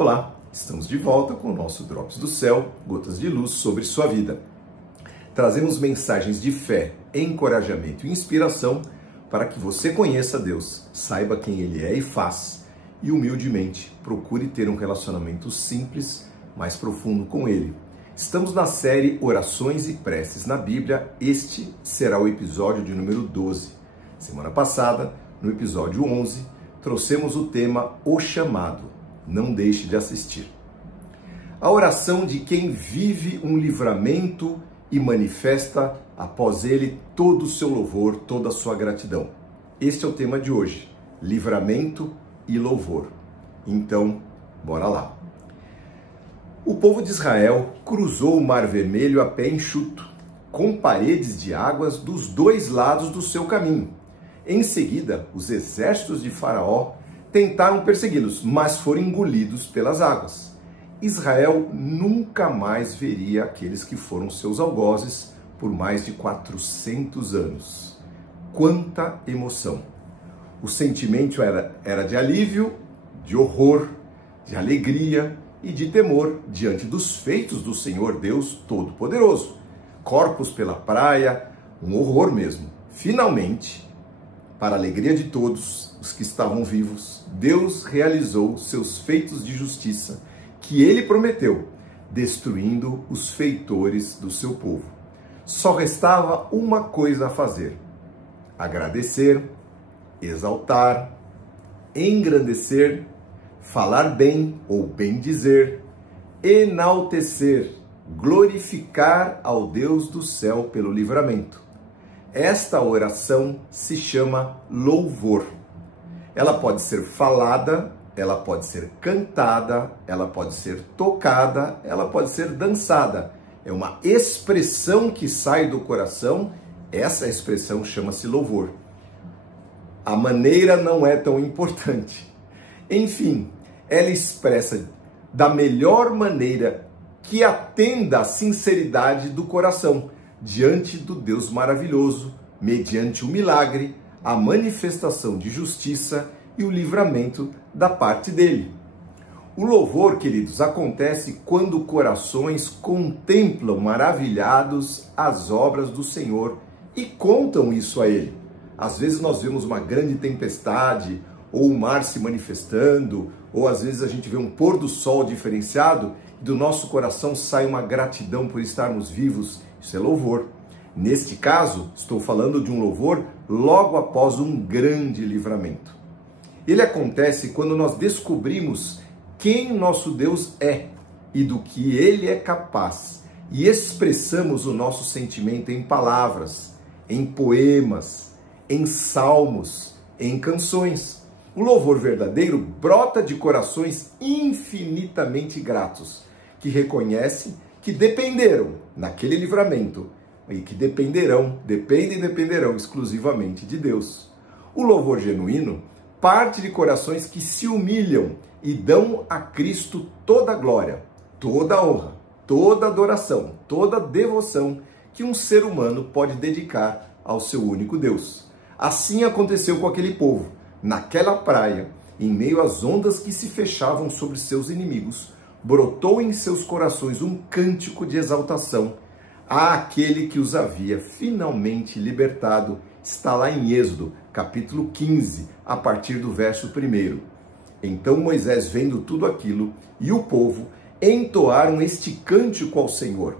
Olá, estamos de volta com o nosso Drops do Céu, gotas de luz sobre sua vida. Trazemos mensagens de fé, encorajamento e inspiração para que você conheça Deus, saiba quem Ele é e faz, e humildemente procure ter um relacionamento simples, mais profundo com Ele. Estamos na série Orações e Preces na Bíblia, este será o episódio de número 12. Semana passada, no episódio 11, trouxemos o tema O Chamado. Não deixe de assistir. A oração de quem vive um livramento e manifesta após ele todo o seu louvor, toda a sua gratidão. Este é o tema de hoje, livramento e louvor. Então, bora lá. O povo de Israel cruzou o Mar Vermelho a pé enxuto, com paredes de águas dos dois lados do seu caminho. Em seguida, os exércitos de Faraó tentaram persegui-los, mas foram engolidos pelas águas. Israel nunca mais veria aqueles que foram seus algozes por mais de 400 anos. Quanta emoção! O sentimento era de alívio, de horror, de alegria e de temor diante dos feitos do Senhor Deus Todo-Poderoso. Corpos pela praia, um horror mesmo. Finalmente, para a alegria de todos os que estavam vivos, Deus realizou seus feitos de justiça que Ele prometeu, destruindo os feitores do seu povo. Só restava uma coisa a fazer: agradecer, exaltar, engrandecer, falar bem ou bem dizer, enaltecer, glorificar ao Deus do céu pelo livramento. Esta oração se chama louvor. Ela pode ser falada, ela pode ser cantada, ela pode ser tocada, ela pode ser dançada. É uma expressão que sai do coração, essa expressão chama-se louvor. A maneira não é tão importante. Enfim, ela expressa da melhor maneira que atenda à sinceridade do coração, diante do Deus maravilhoso, mediante o milagre, a manifestação de justiça e o livramento da parte dele. O louvor, queridos, acontece quando corações contemplam maravilhados as obras do Senhor e contam isso a ele. Às vezes nós vemos uma grande tempestade, ou o mar se manifestando, ou às vezes a gente vê um pôr do sol diferenciado e do nosso coração sai uma gratidão por estarmos vivos. Isso é louvor. Neste caso, estou falando de um louvor logo após um grande livramento. Ele acontece quando nós descobrimos quem nosso Deus é e do que Ele é capaz e expressamos o nosso sentimento em palavras, em poemas, em salmos, em canções. O louvor verdadeiro brota de corações infinitamente gratos, que reconhecem que dependeram naquele livramento e que dependerão exclusivamente de Deus. O louvor genuíno parte de corações que se humilham e dão a Cristo toda a glória, toda a honra, toda a adoração, toda a devoção que um ser humano pode dedicar ao seu único Deus. Assim aconteceu com aquele povo, naquela praia, em meio às ondas que se fechavam sobre seus inimigos, brotou em seus corações um cântico de exaltação àquele que os havia finalmente libertado. Está lá em Êxodo, capítulo 15, a partir do verso 1. Então Moisés, vendo tudo aquilo, e o povo entoaram este cântico ao Senhor.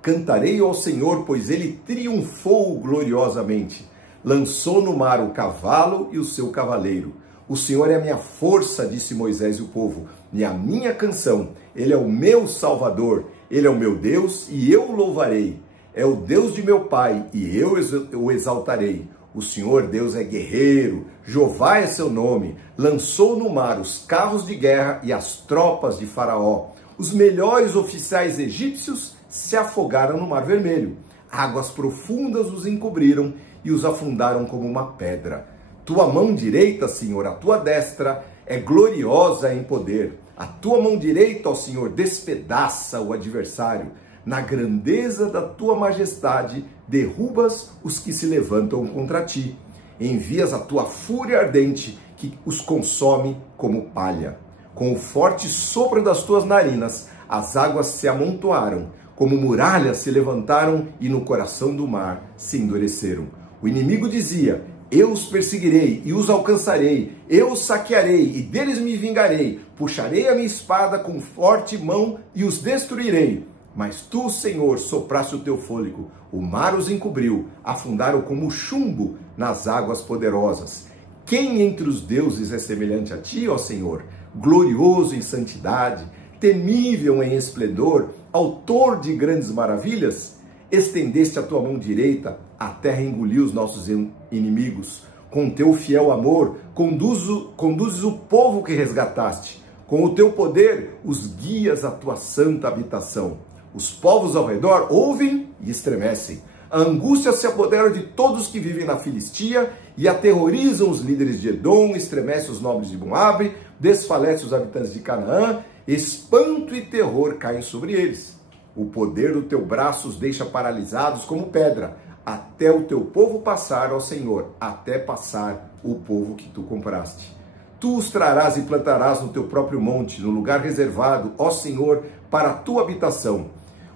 Cantarei ao Senhor, pois ele triunfou gloriosamente. Lançou no mar o cavalo e o seu cavaleiro. O Senhor é a minha força, disse Moisés e o povo, e a minha canção. Ele é o meu Salvador, Ele é o meu Deus e eu o louvarei. É o Deus de meu pai e eu o exaltarei. O Senhor Deus é guerreiro, Jeová é seu nome. Lançou no mar os carros de guerra e as tropas de Faraó. Os melhores oficiais egípcios se afogaram no Mar Vermelho. Águas profundas os encobriram e os afundaram como uma pedra. Tua mão direita, Senhor, a tua destra, é gloriosa em poder. A tua mão direita, ó Senhor, despedaça o adversário. Na grandeza da tua majestade, derrubas os que se levantam contra ti. Envias a tua fúria ardente, que os consome como palha. Com o forte sopro das tuas narinas, as águas se amontoaram, como muralhas se levantaram e no coração do mar se endureceram. O inimigo dizia: eu os perseguirei e os alcançarei, eu os saquearei e deles me vingarei, puxarei a minha espada com forte mão e os destruirei. Mas tu, Senhor, sopraste o teu fôlego, o mar os encobriu, afundaram como chumbo nas águas poderosas. Quem entre os deuses é semelhante a ti, ó Senhor? Glorioso em santidade, temível em esplendor, autor de grandes maravilhas? Estendeste a tua mão direita, a terra engoliu os nossos inimigos. Com teu fiel amor, conduzes o povo que resgataste. Com o teu poder, os guias à tua santa habitação. Os povos ao redor ouvem e estremecem. A angústia se apodera de todos que vivem na Filistia e aterrorizam os líderes de Edom, estremece os nobres de Moabe, desfalece os habitantes de Canaã, espanto e terror caem sobre eles. O poder do teu braço os deixa paralisados como pedra, até o teu povo passar, ó Senhor, até passar o povo que tu compraste. Tu os trarás e plantarás no teu próprio monte, no lugar reservado, ó Senhor, para a tua habitação.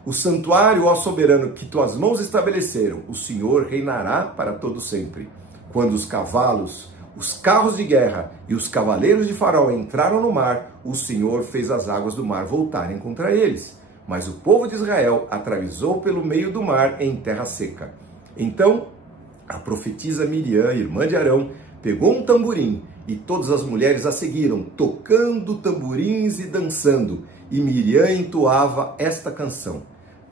O santuário, ó soberano, que tuas mãos estabeleceram, o Senhor reinará para todo sempre. Quando os cavalos, os carros de guerra e os cavaleiros de Faraó entraram no mar, o Senhor fez as águas do mar voltarem contra eles. Mas o povo de Israel atravessou pelo meio do mar em terra seca. Então, a profetisa Miriam, irmã de Arão, pegou um tamborim e todas as mulheres a seguiram, tocando tamborins e dançando. E Miriam entoava esta canção: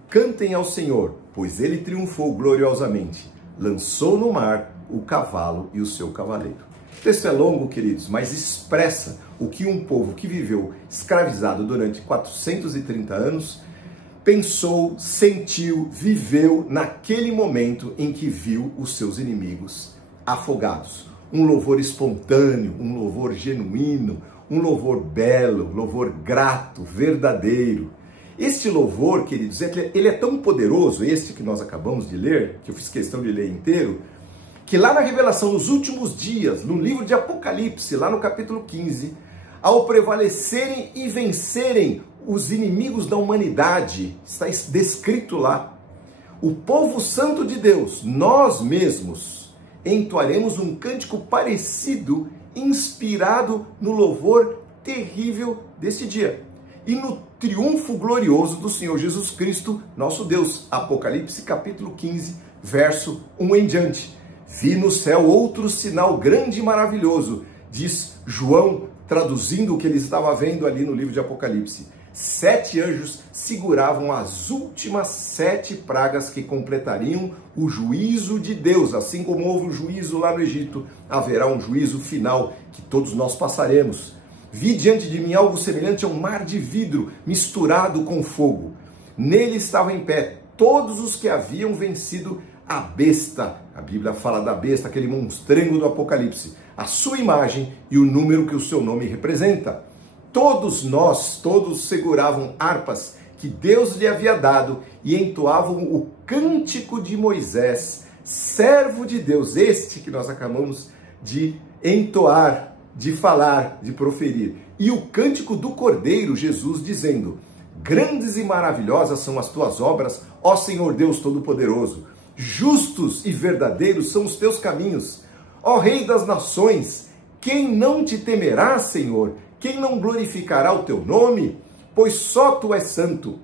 cantem ao Senhor, pois ele triunfou gloriosamente. Lançou no mar o cavalo e o seu cavaleiro. O texto é longo, queridos, mas expressa o que um povo que viveu escravizado durante 430 anos pensou, sentiu, viveu naquele momento em que viu os seus inimigos afogados. Um louvor espontâneo, um louvor genuíno, um louvor belo, louvor grato, verdadeiro. Este louvor, queridos, ele é tão poderoso, este que nós acabamos de ler, que eu fiz questão de ler inteiro, que lá na revelação, nos últimos dias, no livro de Apocalipse, lá no capítulo 15, ao prevalecerem e vencerem os inimigos da humanidade, está descrito lá, o povo santo de Deus, nós mesmos, entoaremos um cântico parecido, inspirado no louvor terrível deste dia e no triunfo glorioso do Senhor Jesus Cristo, nosso Deus. Apocalipse capítulo 15, verso 1 em diante. Vi no céu outro sinal grande e maravilhoso, diz João, traduzindo o que ele estava vendo ali no livro de Apocalipse. 7 anjos seguravam as últimas 7 pragas que completariam o juízo de Deus. Assim como houve um juízo lá no Egito, haverá um juízo final que todos nós passaremos. Vi diante de mim algo semelhante a um mar de vidro misturado com fogo. Nele estavam em pé todos os que haviam vencido a besta. A Bíblia fala da besta, aquele monstrengo do Apocalipse. A sua imagem e o número que o seu nome representa. Todos seguravam harpas que Deus lhe havia dado e entoavam o cântico de Moisés, servo de Deus, este que nós acabamos de entoar, de falar, de proferir. E o cântico do Cordeiro, Jesus, dizendo: grandes e maravilhosas são as tuas obras, ó Senhor Deus Todo-Poderoso. Justos e verdadeiros são os teus caminhos. Ó Rei das nações, quem não te temerá, Senhor? Quem não glorificará o teu nome? Pois só tu és santo.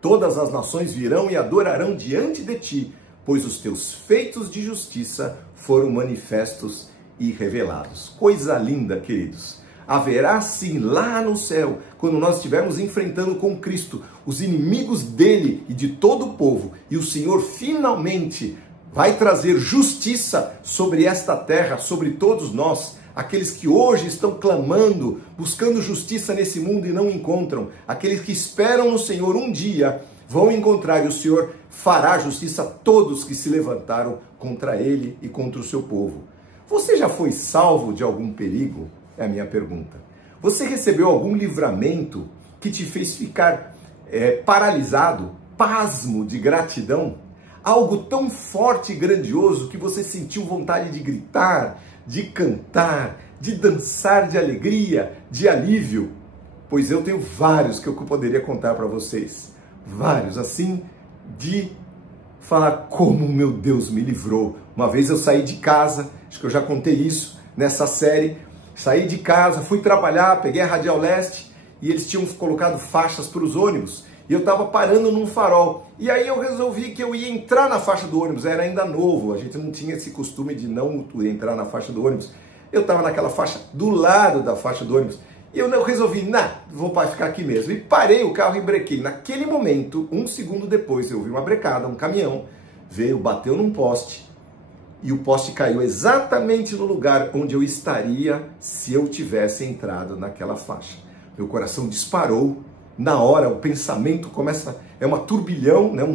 Todas as nações virão e adorarão diante de ti, pois os teus feitos de justiça foram manifestos e revelados. Coisa linda, queridos. Haverá sim lá no céu, quando nós estivermos enfrentando com Cristo os inimigos dele e de todo o povo, e o Senhor finalmente vai trazer justiça sobre esta terra, sobre todos nós, aqueles que hoje estão clamando, buscando justiça nesse mundo e não encontram, aqueles que esperam no Senhor um dia, vão encontrar, e o Senhor fará justiça a todos que se levantaram contra ele e contra o seu povo. Você já foi salvo de algum perigo? É a minha pergunta. Você recebeu algum livramento que te fez ficar paralisado, pasmo de gratidão? Algo tão forte e grandioso que você sentiu vontade de gritar, de cantar, de dançar de alegria, de alívio? Pois eu tenho vários que eu poderia contar para vocês. Vários, assim, de falar como meu Deus me livrou. Uma vez eu saí de casa, acho que eu já contei isso nessa série, saí de casa, fui trabalhar, peguei a Radial Leste e eles tinham colocado faixas para os ônibus e eu estava parando num farol. E aí eu resolvi que eu ia entrar na faixa do ônibus, era ainda novo, a gente não tinha esse costume de não entrar na faixa do ônibus. Eu estava naquela faixa do lado da faixa do ônibus e eu resolvi, vou ficar aqui mesmo. E parei o carro e brequei. Naquele momento, 1 segundo depois, eu ouvi uma brecada, um caminhão veio, bateu num poste e o poste caiu exatamente no lugar onde eu estaria se eu tivesse entrado naquela faixa. Meu coração disparou. Na hora, o pensamento começa, é um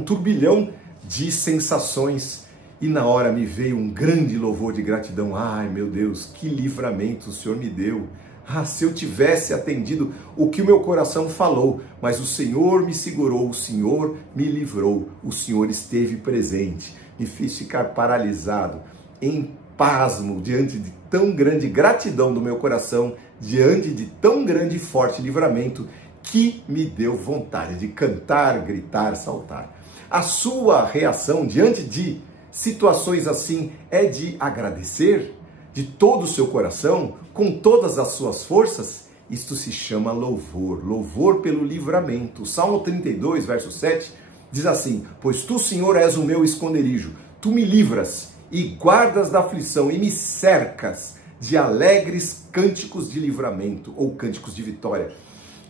turbilhão de sensações. E na hora me veio um grande louvor de gratidão. Ai, meu Deus, que livramento o Senhor me deu. Ah, se eu tivesse atendido o que o meu coração falou, mas o Senhor me segurou, o Senhor me livrou, o Senhor esteve presente, me fez ficar paralisado, em pasmo, diante de tão grande gratidão do meu coração, diante de tão grande e forte livramento, que me deu vontade de cantar, gritar, saltar. A sua reação diante de situações assim é de agradecer de todo o seu coração, com todas as suas forças? Isto se chama louvor, louvor pelo livramento. O Salmo 32, verso 7, diz assim: pois tu, Senhor, és o meu esconderijo, tu me livras e guardas da aflição e me cercas de alegres cânticos de livramento ou cânticos de vitória.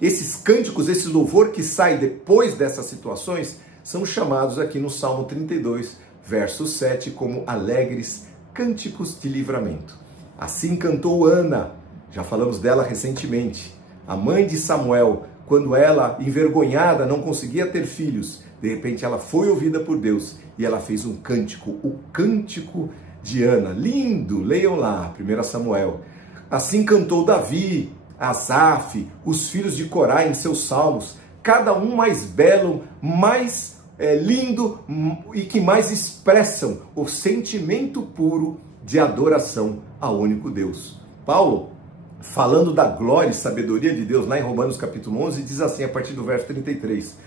Esses cânticos, esse louvor que sai depois dessas situações, são chamados aqui no Salmo 32, verso 7, como alegres cânticos de livramento. Assim cantou Ana, já falamos dela recentemente, a mãe de Samuel, quando ela, envergonhada, não conseguia ter filhos, de repente ela foi ouvida por Deus e ela fez um cântico, o cântico de Ana. Lindo, leiam lá, 1 Samuel. Assim cantou Davi, Asaf, os filhos de Corá em seus salmos, cada um mais belo, mais lindo e que mais expressam o sentimento puro de adoração ao único Deus. Paulo, falando da glória e sabedoria de Deus, lá em Romanos capítulo 11, diz assim, a partir do verso 33,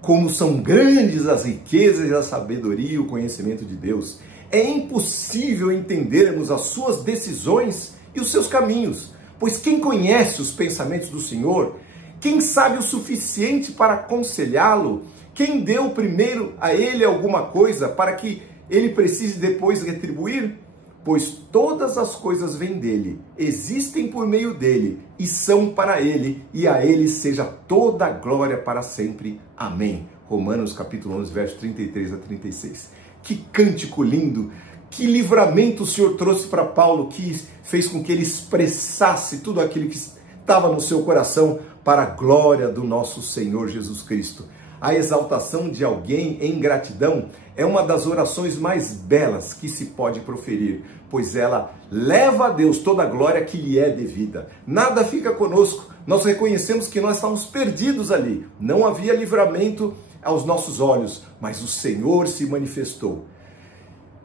como são grandes as riquezas e a sabedoria e o conhecimento de Deus, é impossível entendermos as suas decisões e os seus caminhos, pois quem conhece os pensamentos do Senhor, quem sabe o suficiente para aconselhá-lo, quem deu primeiro a ele alguma coisa para que ele precise depois retribuir? Pois todas as coisas vêm dele, existem por meio dele e são para ele, e a ele seja toda a glória para sempre. Amém. Romanos capítulo 11, verso 33 a 36. Que cântico lindo, que livramento o Senhor trouxe para Paulo, que fez com que ele expressasse tudo aquilo que estava no seu coração para a glória do nosso Senhor Jesus Cristo. A exaltação de alguém em gratidão é uma das orações mais belas que se pode proferir, pois ela leva a Deus toda a glória que lhe é devida. Nada fica conosco, nós reconhecemos que nós estávamos perdidos ali, não havia livramento aos nossos olhos, mas o Senhor se manifestou.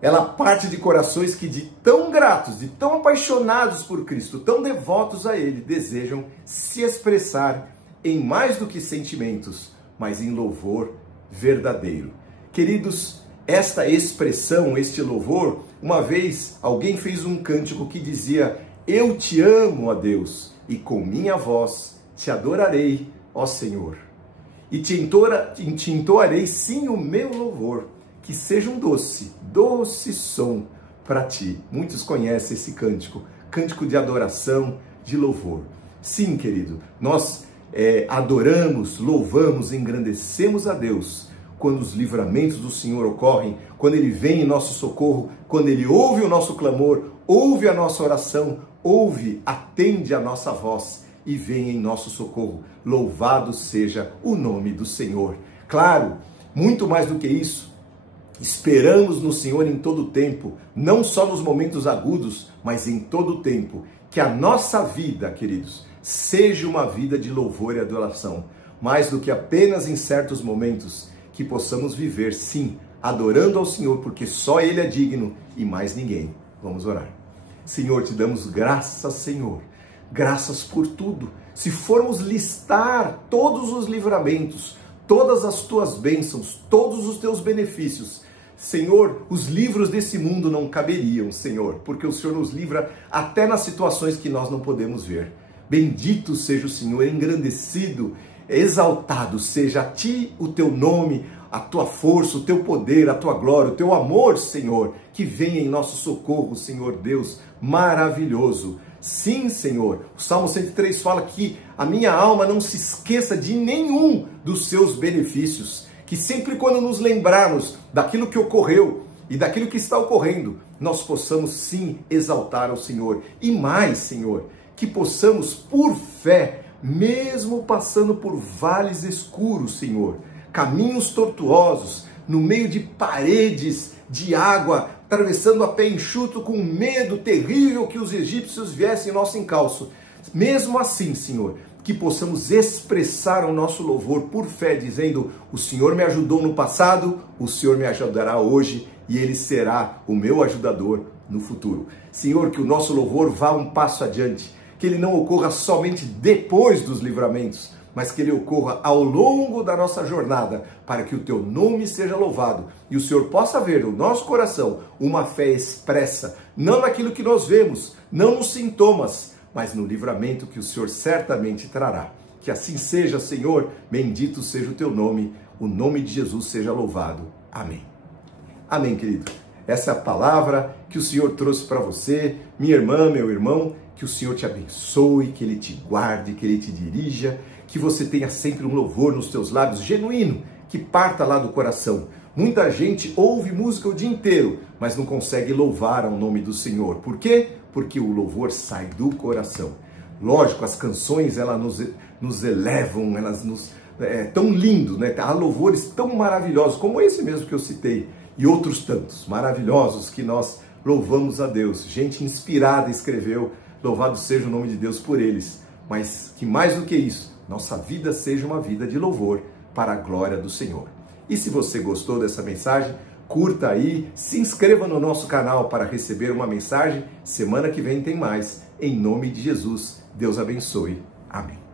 Ela parte de corações que de tão gratos, de tão apaixonados por Cristo, tão devotos a Ele, desejam se expressar em mais do que sentimentos, mas em louvor verdadeiro. Queridos, esta expressão, este louvor, uma vez alguém fez um cântico que dizia: eu te amo, ó Deus, e com minha voz te adorarei, ó Senhor. E te entoarei sim o meu louvor, que seja um doce, doce som para ti. Muitos conhecem esse cântico, cântico de adoração, de louvor. Sim, querido, nós adoramos, louvamos, engrandecemos a Deus quando os livramentos do Senhor ocorrem, quando Ele vem em nosso socorro, quando Ele ouve o nosso clamor, ouve a nossa oração, ouve, atende a nossa voz e vem em nosso socorro. Louvado seja o nome do Senhor. Claro, muito mais do que isso, esperamos no Senhor em todo o tempo, não só nos momentos agudos, mas em todo o tempo. Que a nossa vida, queridos, seja uma vida de louvor e adoração, mais do que apenas em certos momentos, que possamos viver, sim, adorando ao Senhor, porque só Ele é digno e mais ninguém. Vamos orar. Senhor, te damos graças, Senhor, graças por tudo. se formos listar todos os livramentos, todas as tuas bênçãos, todos os teus benefícios, Senhor, os livros desse mundo não caberiam, Senhor, porque o Senhor nos livra até nas situações que nós não podemos ver. Bendito seja o Senhor, engrandecido, exaltado seja a Ti o Teu nome, a Tua força, o Teu poder, a Tua glória, o Teu amor, Senhor, que venha em nosso socorro, Senhor Deus, maravilhoso. Sim, Senhor, o Salmo 103 fala que a minha alma não se esqueça de nenhum dos seus benefícios, que sempre quando nos lembrarmos daquilo que ocorreu e daquilo que está ocorrendo, nós possamos sim exaltar ao Senhor. E mais, Senhor, que possamos por fé, mesmo passando por vales escuros, Senhor, caminhos tortuosos, no meio de paredes de água, atravessando a pé enxuto com medo terrível que os egípcios viessem em nosso encalço. Mesmo assim, Senhor, que possamos expressar o nosso louvor por fé, dizendo: o Senhor me ajudou no passado, o Senhor me ajudará hoje e Ele será o meu ajudador no futuro. Senhor, que o nosso louvor vá um passo adiante, que ele não ocorra somente depois dos livramentos, mas que ele ocorra ao longo da nossa jornada, para que o Teu nome seja louvado e o Senhor possa ver no nosso coração uma fé expressa, não naquilo que nós vemos, não nos sintomas, mas no livramento que o Senhor certamente trará. Que assim seja, Senhor, bendito seja o Teu nome, o nome de Jesus seja louvado. Amém. Amém, querido. Essa é a palavra que o Senhor trouxe para você, minha irmã, meu irmão, que o Senhor te abençoe, que Ele te guarde, que Ele te dirija, que você tenha sempre um louvor nos teus lábios genuíno, que parta lá do coração. Muita gente ouve música o dia inteiro, mas não consegue louvar ao nome do Senhor. Por quê? Porque o louvor sai do coração. Lógico, as canções, elas nos elevam, elas nos... tão lindo, né? Há louvores tão maravilhosos, como esse mesmo que eu citei, e outros tantos maravilhosos que nós louvamos a Deus. Gente inspirada escreveu, louvado seja o nome de Deus por eles. Mas que mais do que isso, nossa vida seja uma vida de louvor para a glória do Senhor. E se você gostou dessa mensagem, curta aí, se inscreva no nosso canal para receber uma mensagem. Semana que vem tem mais. Em nome de Jesus, Deus abençoe. Amém.